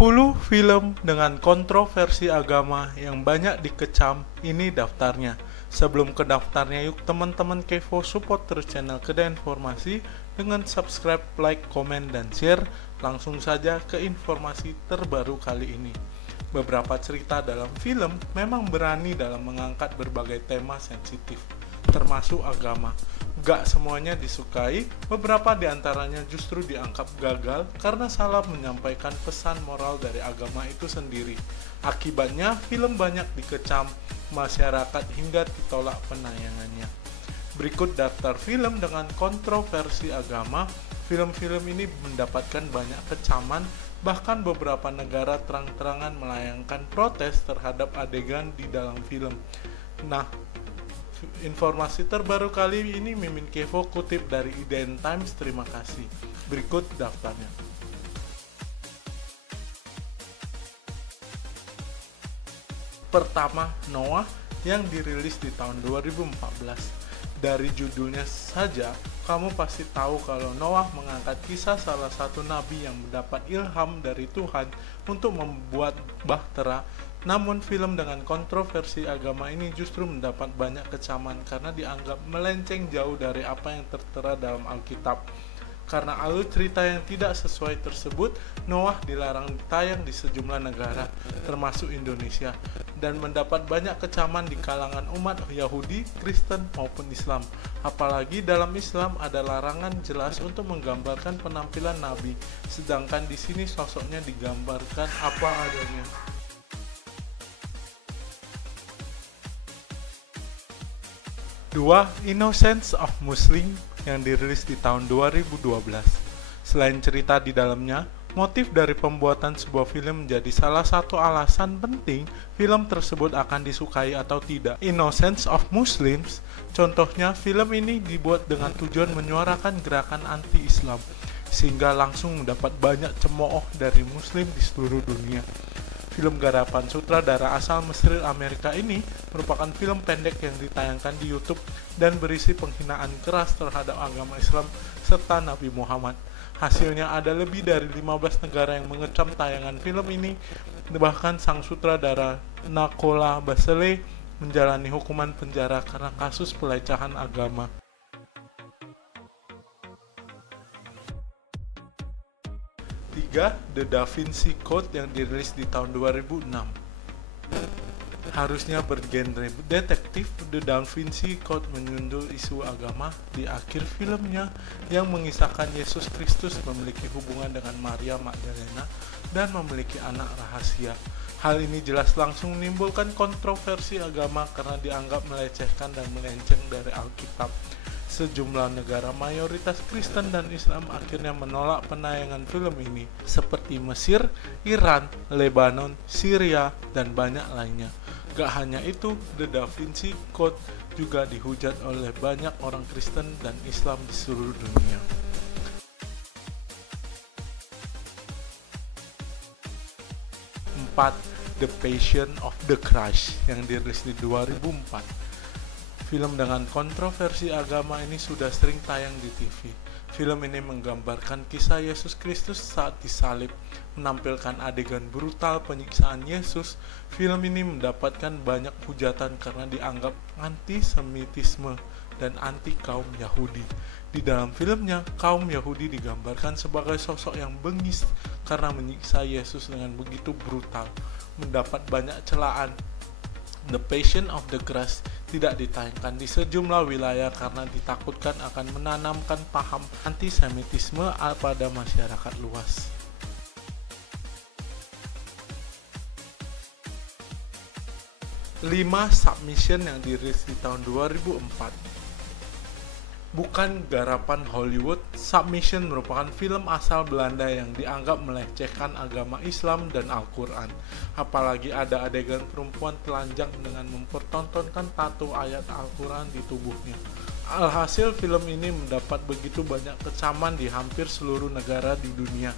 10 film dengan kontroversi agama yang banyak dikecam, ini daftarnya. Sebelum ke daftarnya, yuk teman-teman Kevo support terus channel Kedai Informasi dengan subscribe, like, komen, dan share. Langsung saja ke informasi terbaru kali ini. Beberapa cerita dalam film memang berani dalam mengangkat berbagai tema sensitif, termasuk agama. Gak semuanya disukai, beberapa diantaranya justru dianggap gagal karena salah menyampaikan pesan moral dari agama itu sendiri. Akibatnya, film banyak dikecam masyarakat hingga ditolak penayangannya. Berikut daftar film dengan kontroversi agama. Film-film ini mendapatkan banyak kecaman, bahkan beberapa negara terang-terangan melayangkan protes terhadap adegan di dalam film. Nah, informasi terbaru kali ini Mimin Kevo kutip dari IDN Times. Terima kasih. Berikut daftarnya. Pertama, Noah yang dirilis di tahun 2014. Dari judulnya saja, kamu pasti tahu kalau Noah mengangkat kisah salah satu nabi yang mendapat ilham dari Tuhan untuk membuat bahtera. Namun film dengan kontroversi agama ini justru mendapat banyak kecaman karena dianggap melenceng jauh dari apa yang tertera dalam Alkitab. Karena alur cerita yang tidak sesuai tersebut, Noah dilarang tayang di sejumlah negara, termasuk Indonesia, dan mendapat banyak kecaman di kalangan umat Yahudi, Kristen, maupun Islam. Apalagi dalam Islam ada larangan jelas untuk menggambarkan penampilan Nabi, sedangkan di sini sosoknya digambarkan apa adanya. Dua, Innocence of Muslim yang dirilis di tahun 2012. Selain cerita di dalamnya, motif dari pembuatan sebuah film menjadi salah satu alasan penting film tersebut akan disukai atau tidak. Innocence of Muslims, contohnya film ini dibuat dengan tujuan menyuarakan gerakan anti-Islam, sehingga langsung mendapat banyak cemooh dari Muslim di seluruh dunia. Film garapan sutradara asal Mesir Amerika ini merupakan film pendek yang ditayangkan di YouTube dan berisi penghinaan keras terhadap agama Islam serta Nabi Muhammad. Hasilnya ada lebih dari 15 negara yang mengecam tayangan film ini, bahkan sang sutradara Nicolas Basile menjalani hukuman penjara karena kasus pelecehan agama. Tiga, The Da Vinci Code yang dirilis di tahun 2006. Harusnya bergenre detektif, The Da Vinci Code menyundul isu agama di akhir filmnya yang mengisahkan Yesus Kristus memiliki hubungan dengan Maria Magdalena dan memiliki anak rahasia. Hal ini jelas langsung menimbulkan kontroversi agama karena dianggap melecehkan dan melenceng dari Alkitab. Sejumlah negara mayoritas Kristen dan Islam akhirnya menolak penayangan film ini, seperti Mesir, Iran, Lebanon, Syria, dan banyak lainnya. Gak hanya itu, The Da Vinci Code juga dihujat oleh banyak orang Kristen dan Islam di seluruh dunia. 4. The Passion of the Christ yang dirilis di 2004. Film dengan kontroversi agama ini sudah sering tayang di TV. Film ini menggambarkan kisah Yesus Kristus saat disalib, menampilkan adegan brutal penyiksaan Yesus. Film ini mendapatkan banyak hujatan karena dianggap antisemitisme dan anti kaum Yahudi. Di dalam filmnya, kaum Yahudi digambarkan sebagai sosok yang bengis karena menyiksa Yesus dengan begitu brutal, mendapat banyak celaan. The Passion of the Christ tidak ditayangkan di sejumlah wilayah karena ditakutkan akan menanamkan paham antisemitisme pada masyarakat luas. 5. Submission yang dirilis di tahun 2004. Bukan garapan Hollywood, Submission merupakan film asal Belanda yang dianggap melecehkan agama Islam dan Al-Quran. Apalagi ada adegan perempuan telanjang dengan mempertontonkan tato ayat Al-Quran di tubuhnya. Alhasil film ini mendapat begitu banyak kecaman di hampir seluruh negara di dunia.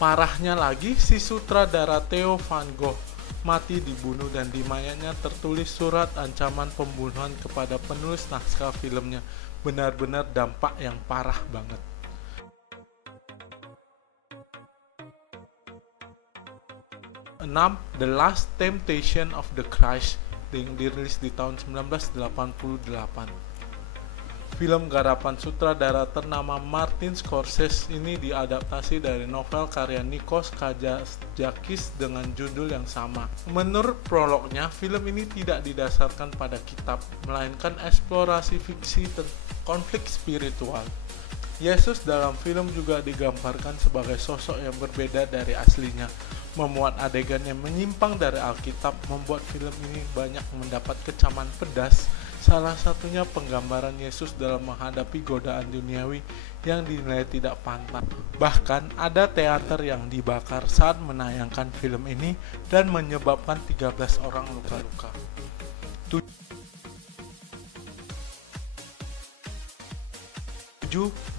Parahnya lagi, si sutradara Theo van Gogh mati dibunuh dan di mayatnya tertulis surat ancaman pembunuhan kepada penulis naskah filmnya. Benar-benar dampak yang parah banget. 6. The Last Temptation of the Christ yang dirilis di tahun 1988. Film garapan sutradara ternama Martin Scorsese ini diadaptasi dari novel karya Nikos Kazantzakis dengan judul yang sama. Menurut prolognya, film ini tidak didasarkan pada kitab, melainkan eksplorasi fiksi konflik spiritual. Yesus dalam film juga digambarkan sebagai sosok yang berbeda dari aslinya. Memuat adegan yang menyimpang dari Alkitab membuat film ini banyak mendapat kecaman pedas. Salah satunya penggambaran Yesus dalam menghadapi godaan duniawi yang dinilai tidak pantas. Bahkan ada teater yang dibakar saat menayangkan film ini dan menyebabkan 13 orang luka-luka.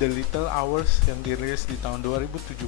The Little Hours yang dirilis di tahun 2017.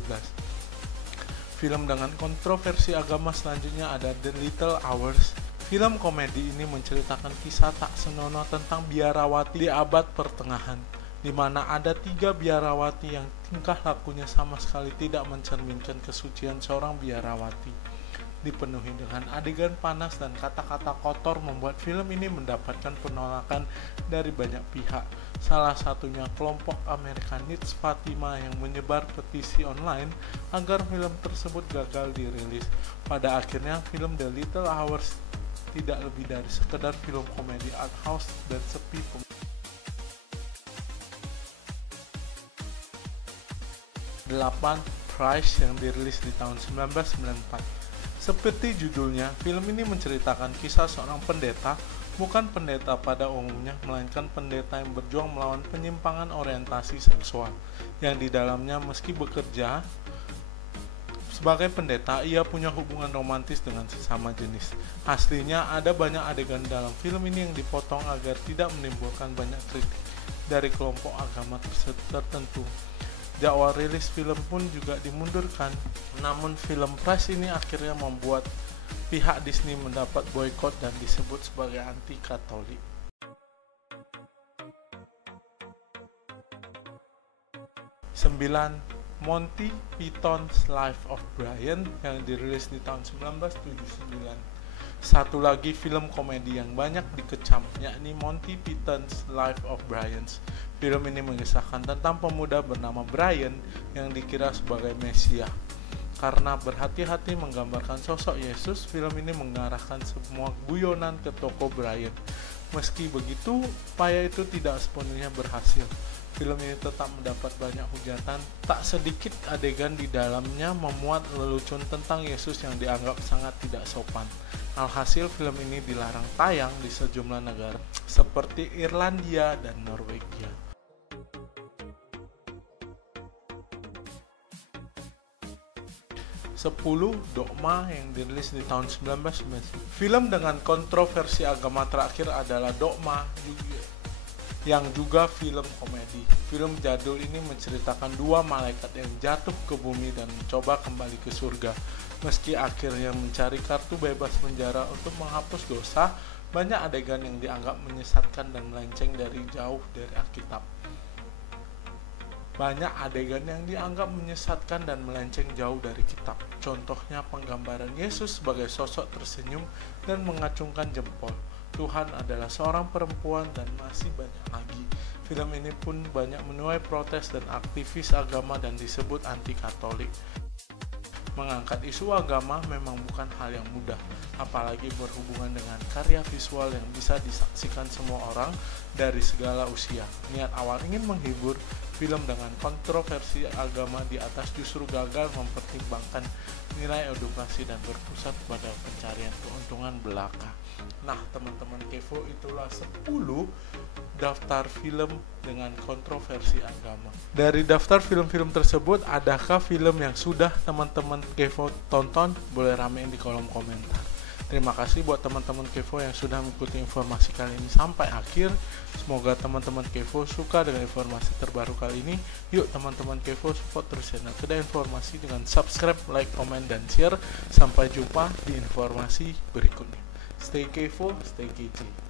Film dengan kontroversi agama selanjutnya ada The Little Hours. Film komedi ini menceritakan kisah tak senonoh tentang biarawati di abad pertengahan, di mana ada 3 biarawati yang tingkah lakunya sama sekali tidak mencerminkan kesucian seorang biarawati. Dipenuhi dengan adegan panas dan kata-kata kotor membuat film ini mendapatkan penolakan dari banyak pihak. Salah satunya kelompok American Needs Fatima yang menyebar petisi online agar film tersebut gagal dirilis. Pada akhirnya film The Little Hours tidak lebih dari sekedar film komedi art house dan sepi. 8. Price yang dirilis di tahun 1994. Seperti judulnya, film ini menceritakan kisah seorang pendeta, bukan pendeta pada umumnya, melainkan pendeta yang berjuang melawan penyimpangan orientasi seksual, yang di dalamnya meski bekerja sebagai pendeta, ia punya hubungan romantis dengan sesama jenis. Aslinya ada banyak adegan dalam film ini yang dipotong agar tidak menimbulkan banyak kritik dari kelompok agama tertentu. Jadwal rilis film pun juga dimundurkan. Namun film Price ini akhirnya membuat pihak Disney mendapat boykot dan disebut sebagai anti-Katolik. 9. Monty Python's Life of Brian yang dirilis di tahun 1979. Satu lagi film komedi yang banyak dikecam, yakni Monty Python's Life of Brian. Film ini mengisahkan tentang pemuda bernama Brian yang dikira sebagai Mesia. Karena berhati-hati menggambarkan sosok Yesus, film ini mengarahkan semua guyonan ke tokoh Brian. Meski begitu, upaya itu tidak sepenuhnya berhasil. Film ini tetap mendapat banyak hujatan. Tak sedikit adegan di dalamnya memuat lelucon tentang Yesus yang dianggap sangat tidak sopan. Alhasil film ini dilarang tayang di sejumlah negara seperti Irlandia dan Norwegia. 10. Dogma yang dirilis di tahun 1999. Film dengan kontroversi agama terakhir adalah Dogma yang juga film komedi. Film jadul ini menceritakan 2 malaikat yang jatuh ke bumi dan mencoba kembali ke surga. Meski akhirnya mencari kartu bebas penjara untuk menghapus dosa, banyak adegan yang dianggap menyesatkan dan melenceng dari jauh dari Alkitab. Banyak adegan yang dianggap menyesatkan dan melenceng jauh dari kitab. Contohnya penggambaran Yesus sebagai sosok tersenyum dan mengacungkan jempol. Tuhan adalah seorang perempuan dan masih banyak lagi. Film ini pun banyak menuai protes dan aktivis agama dan disebut anti-Katolik. Mengangkat isu agama memang bukan hal yang mudah, apalagi berhubungan dengan karya visual yang bisa disaksikan semua orang dari segala usia. Niat awal ingin menghibur, film dengan kontroversi agama di atas justru gagal mempertimbangkan nilai edukasi dan berpusat pada pencarian keuntungan belaka. Nah, teman-teman Kevo, itulah 10 daftar film dengan kontroversi agama. Dari daftar film-film tersebut, adakah film yang sudah teman-teman Kevo tonton? Boleh ramein di kolom komentar. Terima kasih buat teman-teman Kevo yang sudah mengikuti informasi kali ini sampai akhir. Semoga teman-teman Kevo suka dengan informasi terbaru kali ini. Yuk teman-teman Kevo, support terus channel Kedai Informasi dengan subscribe, like, komen, dan share. Sampai jumpa di informasi berikutnya. Stay Kevo, stay kece.